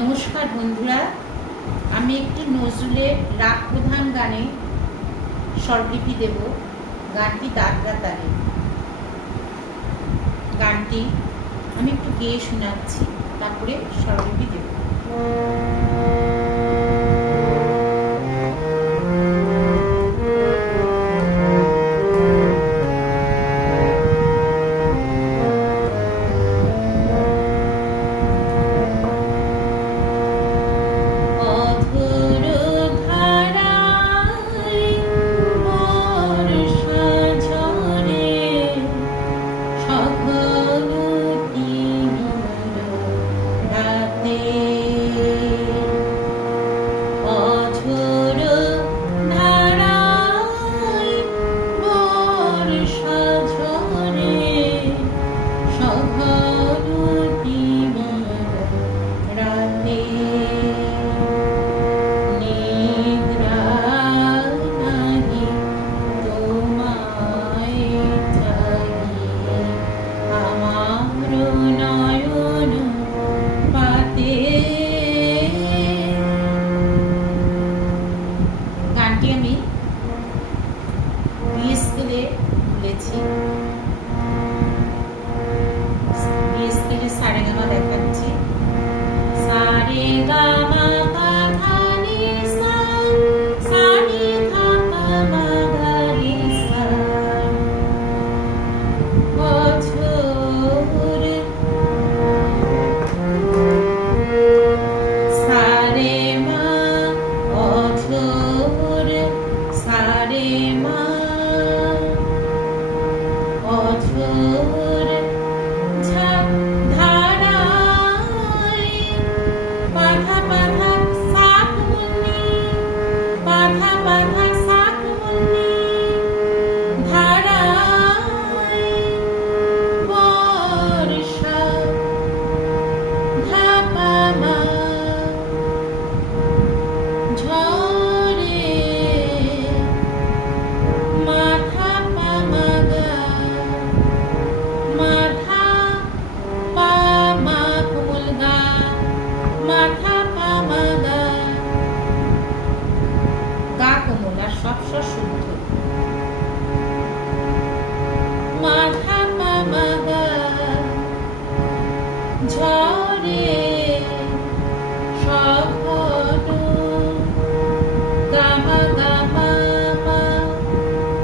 নমস্কার বন্ধুরা, আমি একটি নজরুলের রাগ প্রধান গানে স্বরলিপি দেব। গানটি দাদরা তালে। গানটি আমি একটু গেয়ে শোনাচ্ছি, তারপরে স্বরলিপি দেব। গানটি আমি বিএসকেলে তুলেছি। বিএসকেলে সারেগামা দেখাচ্ছি। সারেগামা পা নি সা, সা নি ধা পা মা গা রে সা। বছর সারে মা, অঝোর সারে মা, অঝোর ঝাপ ধারায় বাধা বাধা সাক মুনি, বাধা বাধা সাক মুনি ধারায় বর্ষা ধাপা মা ঝরে মাথা পা মা গা, মাথা পা মা কোমল গা, মাথা পা মা গা। গা কোমল আর সব স্বর শুদ্ধ। মাথা পা মা গা ঝরে সঘন গামা গামা মা,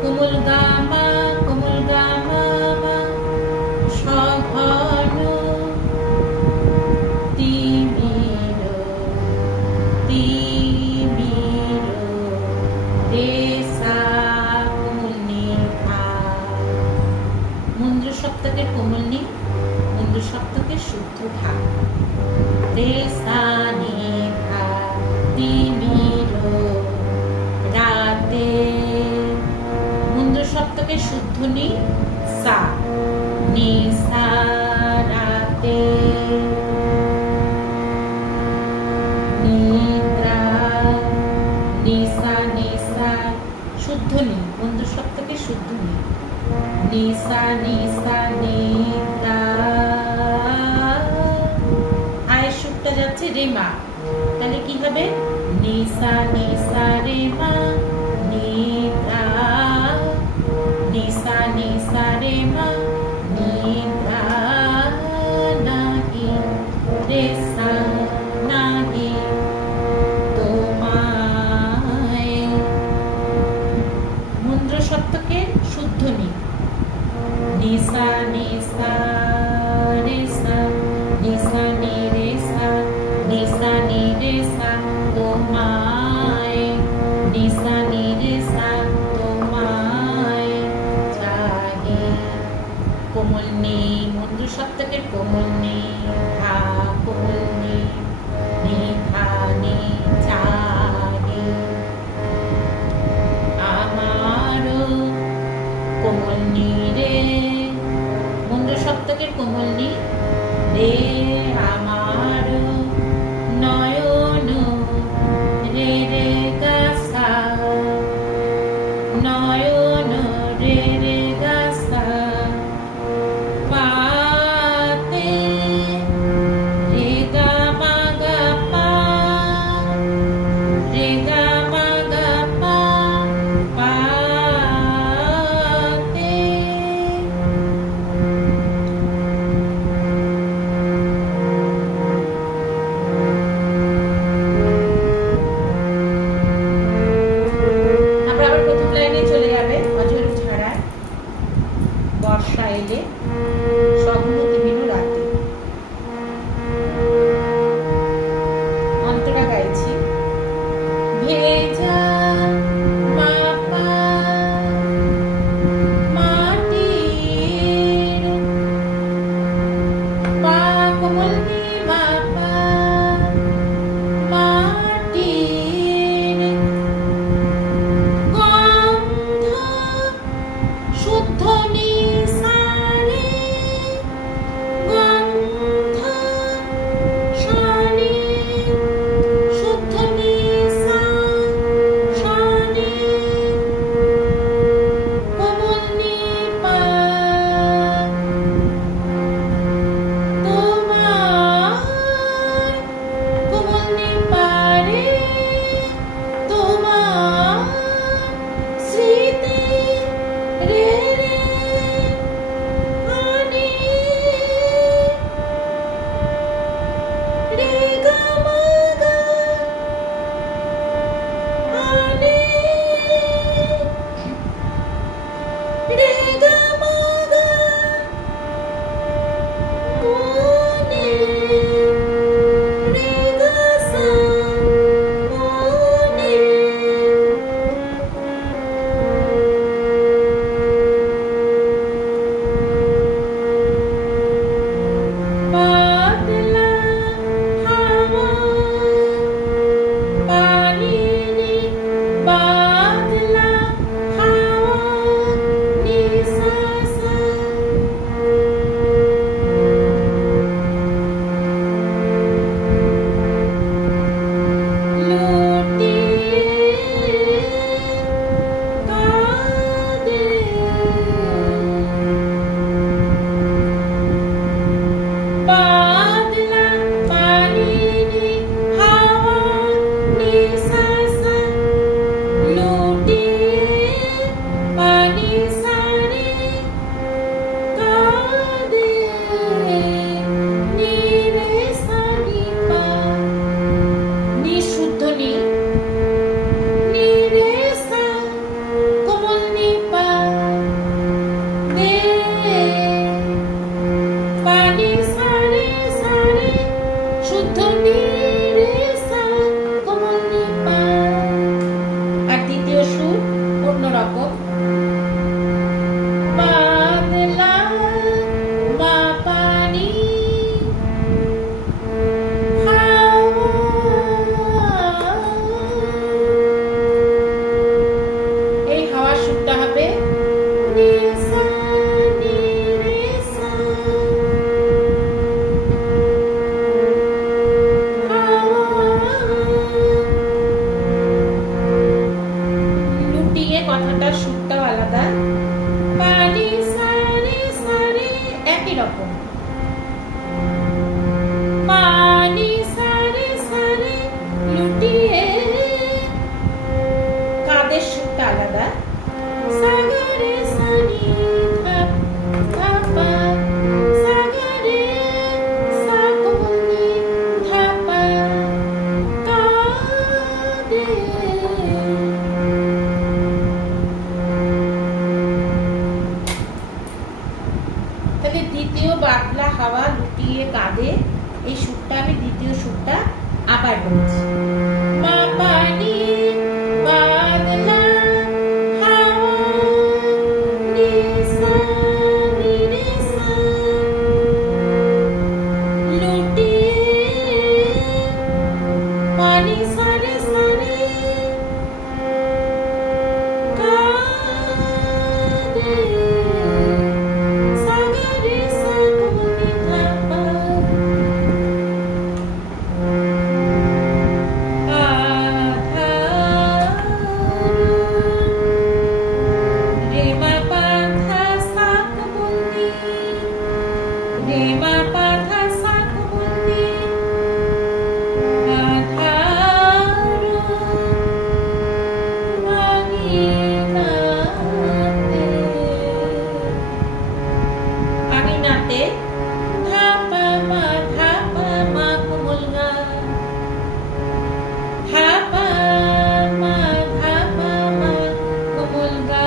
কোমল গামা, কোমল গামা মা সঘন তিমির, তিমির রেসা কোমল নি ধা। মুন্দ্র সপ্তকের কোমল নি, মুন্দ্র সপ্তকের শুদ্ধ ধা। রেসা নি ধা তিমির রাতে। মুন্দ্র সপ্তকের শুদ্ধ নি সা, নি সা রাতে। নিদ্রা নিসা, নিসা শুদ্ধ নি, মুন্দ্র সপ্তকের শুদ্ধ নি। নিসা নিসা নিদ্রা। আয়ের সুরটা যাচ্ছে রে মা, তাহলে কি হবে? নিসা নিসা রে মা নিদ্রা, নিসা নিসা রে মা নিদ্রা নাহি রে সা নাহি তোমায়। মুন্দ্র সপ্তকের শুদ্ধ নি। নিসা নিসা রে সা, নিসা নি রে সা, নিসা নি রে সা তোমায়, নিসা নি রে সা তোমায় চাহি। কোমল নি, মুন্দ্র সপ্তকের কোমল নি, ধা কোমল নি, নি ধা নি চাহি। আমারও কোমল নি রে, মুন্দ্র সপ্তকের কোমল নি রে। আমার নয়ন রে রে গা সা, নয়ন রে রে গা সা। পাতে এই সুরটা আমি দ্বিতীয় সুরটা আবার বলছি। মা পানি বাদলা হাওয়া নি সা নি রে সা লুটিয়ে পানি সা রে সা রে কা রে সা গা রে সা কোনি ধা পা রে মা পা ধা সা কোনি রে মা পা ধা সা কোনি আঙিনাতে ধা পা মা কোমল গা ধা পা মা কোমল গা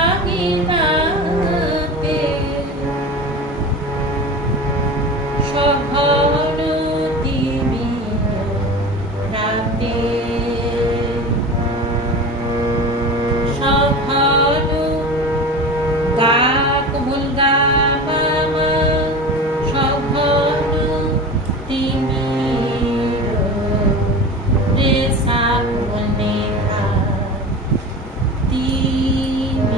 আঙিনাতে সঘন তিমির রাতে সঘন গা কোমল গা মামা সঘন তিমির রে সা কোমল নে ধা তিমির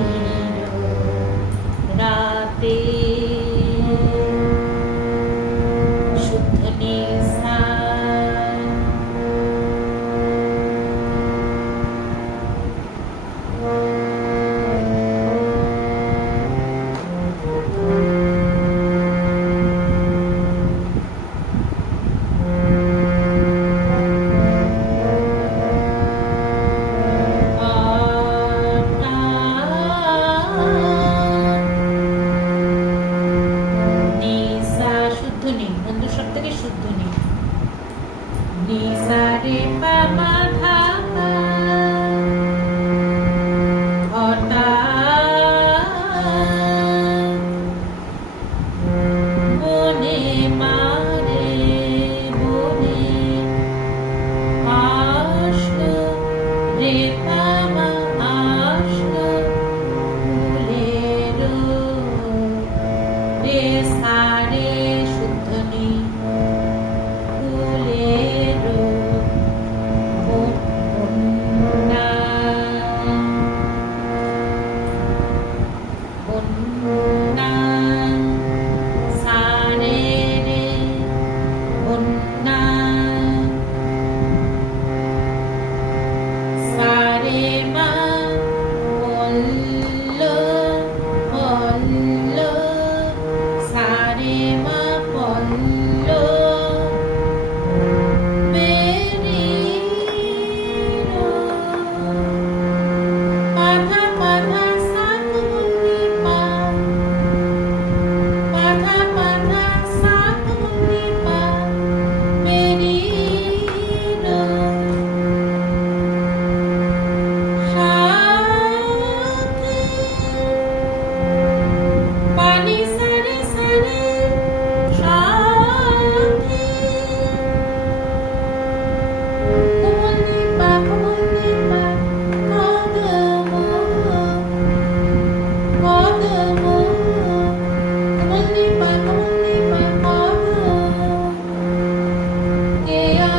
রাতে শুদ্ধ নিসা নিসা শুদ্ধ নি বন্ধু সব থেকে শুদ্ধ নি নিসা রে পা মা ধা পা হঠাৎ বনে মারে বনে আসলো রে পা মা আসলো ফুলের রে সা রে শুদ্ধ নি ফুলের বন্যা বন্যা সা রে রে বন্যা সা রে মা পল্ল পল্ল সা রে মা পল্ল বেরির পাধা পাধা সা কোনি পা পাধা পাধা সা কোনি পা বেরির সাথে পানি সারে সারে সাথে কোমল নি পা কদম কদম কোমল নি পা কদম কেয়া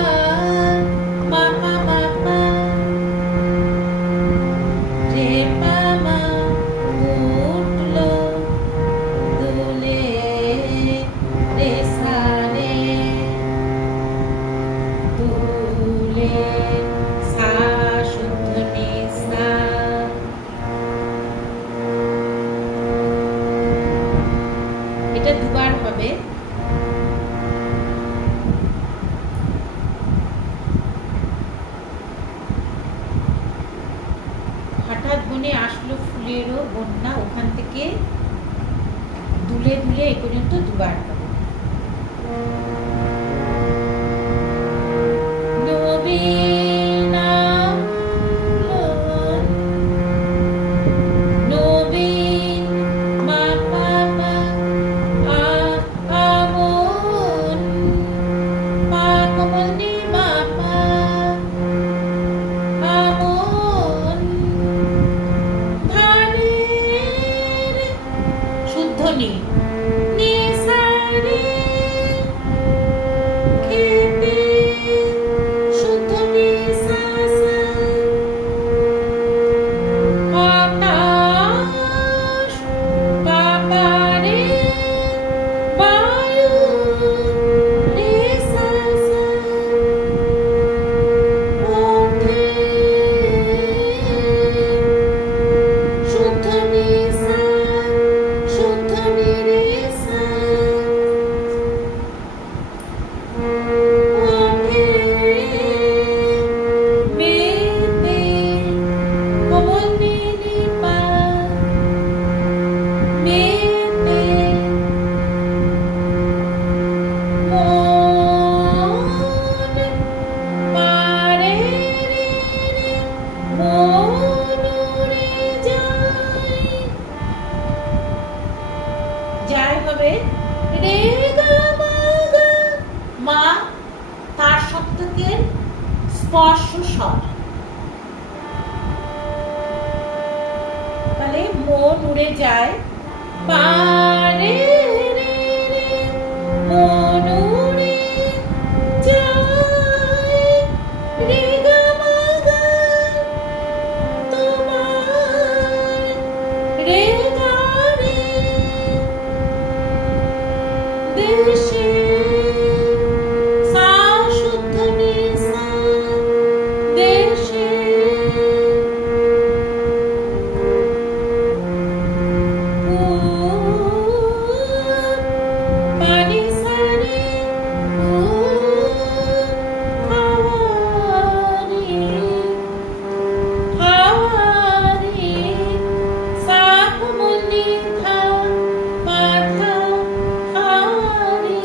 মা পা রে পা মা উঠলো দুলে রে সা রে দুলে সা শুদ্ধ নিসা এটা দুবার হবে। হঠাৎ বনে আসলো ফুলেরও বন্যা ওখান থেকে দুলে দুলে এ পর্যন্ত দুবার হবে। নবীন নবীন মা পা মা আমন তার সপ্তকের স্পর্শ স্বর। তাহলে মন উড়ে যায় পারে রে রে, মন উড়ে যায় রে গা মা গা, তোমার রে গা রে দেশে সা শুদ্ধ নি সা দেশে পানি সারে খাওয়ারে সাপ মুনি থা মাথা খাওয়ারে।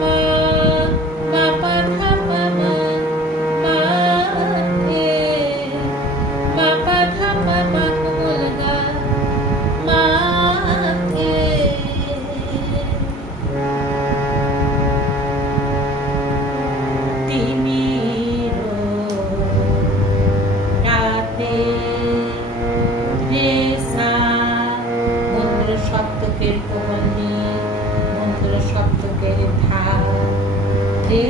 মা মা পা থা পা মা মা রে, মা পা থা পা মা কোমল গা মা রে। তিমির রাতে রে সা, মন্ত্র সপ্তকের কোমল নি, মন্ত্র সপ্তকের ধা রে